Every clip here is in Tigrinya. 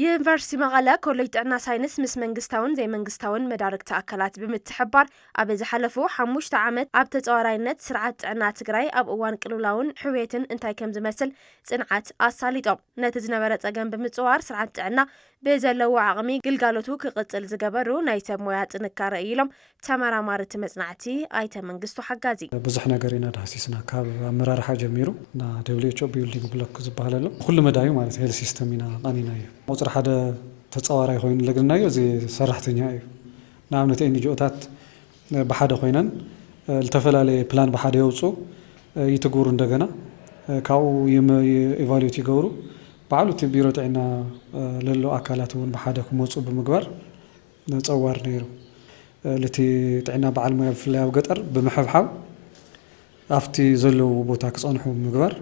ዩኒቨርሲቲ መቐለ ኮሌጅ ጥዕና ሳይንስ ምስ መንግስታውን ዘይመንግስታውን መዳርግቲ ኣካላት ብምትሕባር ኣብ ዝሓለፉ 5 ዓመት ኣብ ተጻዋራይነት ስርዓት ጥዕና ትግራይ ኣብ እዋን ቅልውላውን ሕውየትን እንታይ ከም ዝመስል ጽንዓት ኣሳሊጦም ነቲ ዝነበረ ጸገም ብምጽዋር ስርዓት ጥዕና ብዘለዎ ዓቕሚ ግልጋሎቱ ክቕጽል ዝገበሩ ናይ ሰብ ሞያ ጥንካረ ኢሎም ተመራማርቲ መጽናዕቲ ኣይተ መንግስቱ ሓጋዚ ብዙሕ ነገር ኢና ዳሃሲስና ካብ ኣመራርሓ ጀሚሩ ና WHO ቢልዲንግ ብሎክ ዝበሃል ኣሎ ኩሉ መዳዩ ማለት ሄልት ሲስተም ኢና ቃኒና እዩ ቁጥር ሓደ ተጻዋራይ ኮይኑ ለግናዮ እዚ ሰራሕተኛ እዩ ንኣብነት ኤንጂኦታት ብሓደ ኮይነን ዝተፈላለየ ፕላን ብሓደ የውፁ ይትግብሩ እንደገና ካብኡ ኢቫሉዌት ይገብሩ ባዕሉ እቲ ቢሮ ጥዕና ለሎ ኣካላት እውን ብሓደ ክመፁ ብምግባር ነጸዋር ነይሩ ለቲ ጥዕና በዓል ሞያ ብፍላይ ኣብ ገጠር ብምሕብሓብ ኣፍቲ ዘለዉ ቦታ ክጸንሑ ብምግባር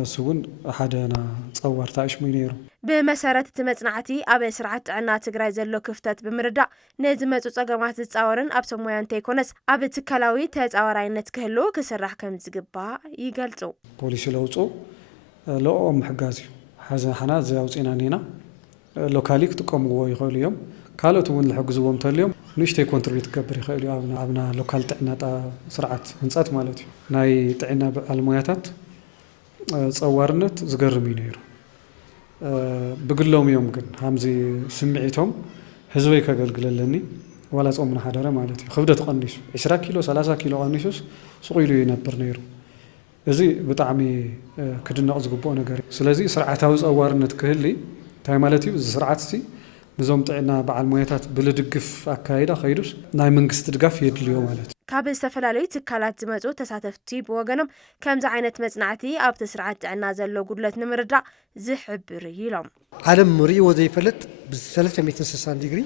እሱውን ሓደና ጸዋርታ እሽሙ ነይሩ ብመሰረት እቲ መጽናዕቲ ኣብ ስርዓት ጥዕና ትግራይ ዘሎ ክፍተት ብምርዳእ ነዝመፁ ጸገማት ዝጻወርን ኣብ ሰብ ሞያ እንተይኮነስ ኣብ ትካላዊ ተጻዋራይነት ክህሉ ክስራሕ ከም ዝግባእ ይገልጹ ፖሊሲ ለውፁ ለኦም ምሕጋዝ እዩ ሓዘ ሓና ዘያውፂና ኔና ሎካሊ ክጥቀምዎ ይኽእሉ እዮም ካልኦት እውን ዝሕግዝዎም ተልዮም ንእሽተይ ኮንትሪቢዩት ክገብር ይኽእል እዩ ኣብና ሎካል ጥዕና ስርዓት ህንፀት ማለት እዩ ናይ ጥዕና በዓል ሞያታት ጸዋርነት ዝገርም እዩ ነይሩ ብግሎም እዮም ግን ሃምዚ ስምዒቶም ህዝበይ ከገልግለለኒ ዋላ ጾምና ሓደረ ማለት እዩ ክብደት ቀኒሱ 20 ኪሎ 30 ኪሎ ቀኒሱስ ስቑኢሉ ይነብር ነይሩ እዚ ብጣዕሚ ክድነቕ ዝግብኦ ነገር ስለዚ ስርዓታዊ ጸዋርነት ክህሊ እንታይ ማለት እዩ ስርዓት እዚ ንዞም ጥዕና በዓል ሞያታት ብልድግፍ ኣካይዳ ኸይዱስ ናይ መንግስቲ ድጋፍ የድልዮ ማለት እዩ ካብ ዝተፈላለዩ ትካላት ዝመፁ ተሳተፍቲ ብወገኖም ከምዚ ዓይነት መጽናዕቲ ኣብቲ ስርዓት ጥዕና ዘሎ ጉድለት ንምርዳእ ዝሕብር ኢሎም ዓለም ሪእዎ ዘይፈልጥ ብ360 ዲግሪ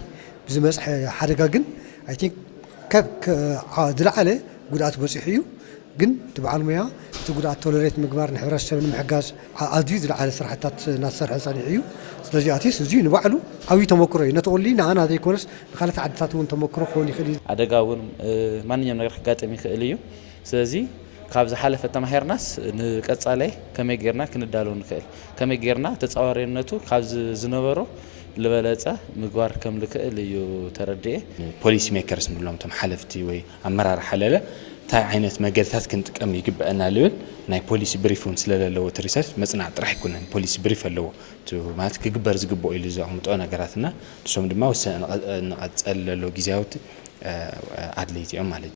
ብዝመጽሐ ሓደጋ ግን ኣይ ቲንክ ዝለዓለ ጉድኣት በፂሑ እዩ ግን ትበዓል ሞያ እቲ ጉድኣት ቶለሬት ምግባር ንሕብረተሰብ ንምሕጋዝ ኣዝዩ ዝለዓለ ስራሕታት እናሰርሐ ጸኒሑ እዩ ስለዚ ኣቲስ እዚ ንባዕሉ ዓብዪ ተመክሮ እዩ ነቲ ቁሊ ንኣና ዘይኮነስ ንካልኦት ዓድታት እውን ተመክሮ ክኸውን ይኽእል እዩ ኣደጋ እውን ማንኛውም ነገር ክጋጠም ይኽእል እዩ ስለዚ ካብ ዝሓለፈ ተማሂርናስ ንቀጻላይ ከመይ ጌርና ክንዳለው ንኽእል ከመይ ጌርና ተጻዋሪነቱ ካብ ዝነበሮ ልበለጸ ምግባር ከም ልክእል እዩ ተረድኤ ፖሊሲ ሜከርስ ንብሎም ቶም ሓለፍቲ ወይ ኣመራርሓ ለለ እንታይ ዓይነት መገድታት ክንጥቀም ይግብአና ልብል ናይ ፖሊሲ ብሪፍ እውን ስለለለዎ እቲ ሪሰርች መጽናዕ ጥራሕ ይኩነን ፖሊሲ ብሪፍ ኣለዎ ማለት ክግበር ዝግብኦ ኢሉ ዘቕምጦ ነገራትና ንሶም ድማ ወሰነ ንቐጸል ዘሎ ጊዜያዊ ኣድለይቲ እዮም ማለት እዩ